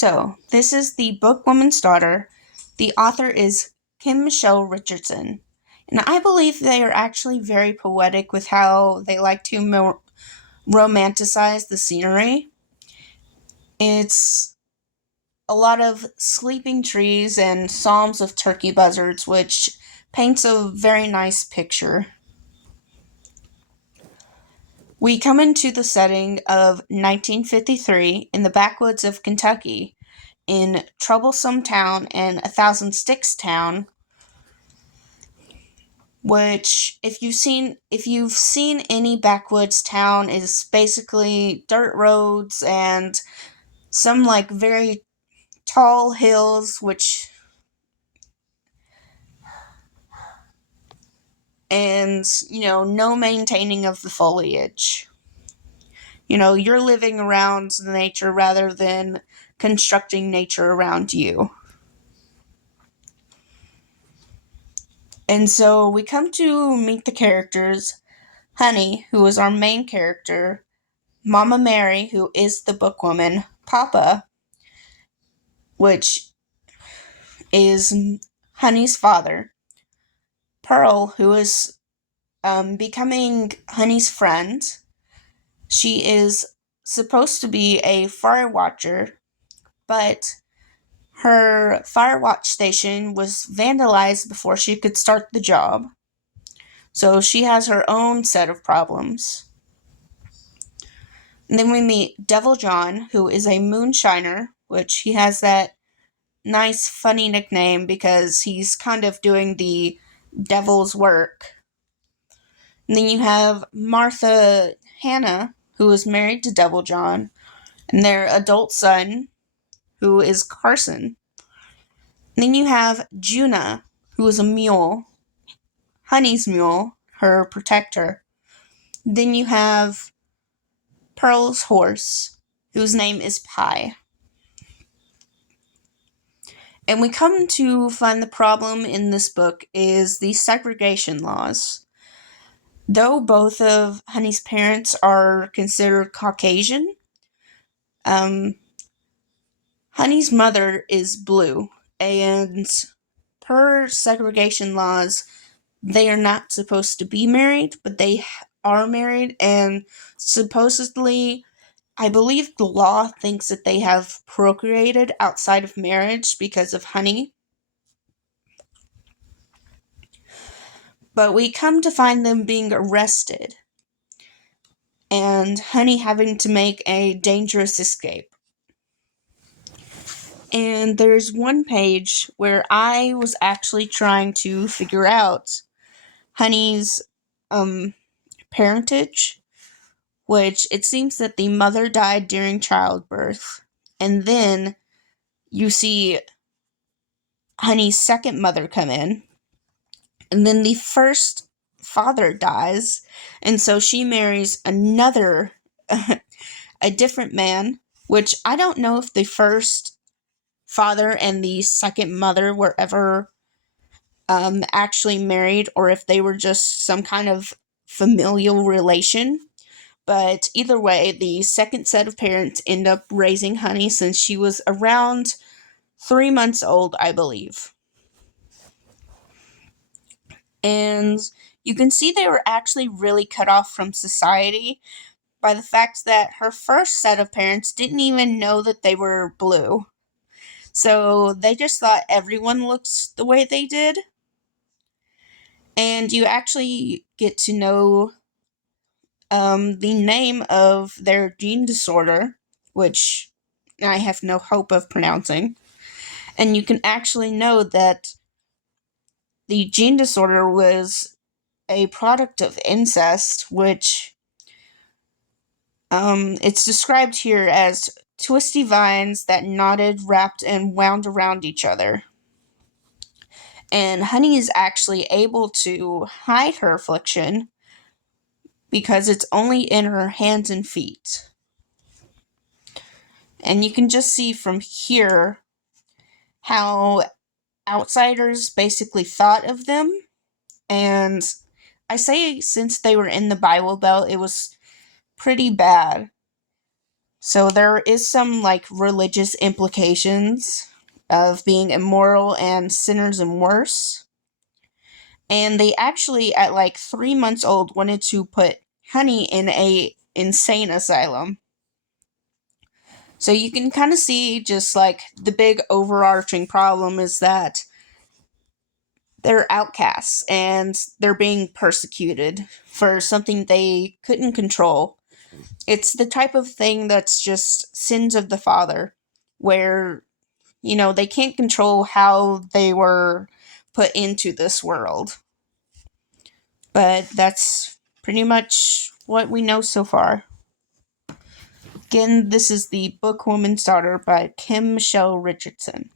So, this is The Bookwoman's Daughter. The author is Kim Michelle Richardson. And I believe they are actually very poetic with how they like to romanticize the scenery. It's a lot of sleeping trees and psalms of turkey buzzards, which paints a very nice picture. We come into the setting of 1953 in the backwoods of Kentucky, in Troublesome Town and A Thousand Sticks Town, which if you've seen any backwoods town, is basically dirt roads and some like very tall hills, which and no maintaining of the foliage. You're living around nature rather than constructing nature around you. And so we come to meet the characters: Honey, who is our main character; Mama Mary, who is the bookwoman; Papa, which is Honey's father; Pearl, who is becoming Honey's friend. She is supposed to be a fire watcher, but her fire watch station was vandalized before she could start the job. So she has her own set of problems. And then we meet Devil John, who is a moonshiner, which he has that nice, funny nickname because he's kind of doing the devil's work. And then you have Martha Hannah, who is married to Devil John, and their adult son, who is Carson. And then you have Juna, who is a mule, Honey's mule, her protector. Then you have Pearl's horse, whose name is Pie. And we come to find the problem in this book is the segregation laws. Though both of Honey's parents are considered Caucasian, Honey's mother is blue, and per segregation laws, they are not supposed to be married, but they are married, and supposedly, I believe the law thinks that they have procreated outside of marriage because of Honey. But we come to find them being arrested, and Honey having to make a dangerous escape. And there's one page where I was actually trying to figure out Honey's parentage, which it seems that the mother died during childbirth, and then you see Honey's second mother come in, and then the first father dies, and so she marries another, a different man, which I don't know if the first father and the second mother were ever actually married, or if they were just some kind of familial relation. But either way, the second set of parents end up raising Honey since she was around 3 months old, I believe. And you can see they were actually really cut off from society by the fact that her first set of parents didn't even know that they were blue. So they just thought everyone looks the way they did. And you actually get to know the name of their gene disorder, which I have no hope of pronouncing. And you can actually know that the gene disorder was a product of incest, which it's described here as twisty vines that knotted, wrapped, and wound around each other. And Honey is actually able to hide her affliction because it's only in her hands and feet. And you can just see from here how outsiders basically thought of them. And I say since they were in the Bible Belt, it was pretty bad. So there is some like religious implications of being immoral and sinners and worse. And they actually, at like 3 months old, wanted to put Honey in a insane asylum. So you can kind of see just like the big overarching problem is that they're outcasts and they're being persecuted for something they couldn't control. It's the type of thing that's just sins of the father, where, they can't control how they were put into this world. But that's pretty much what we know so far. Again, this is The Book Woman's Daughter by Kim Michelle Richardson.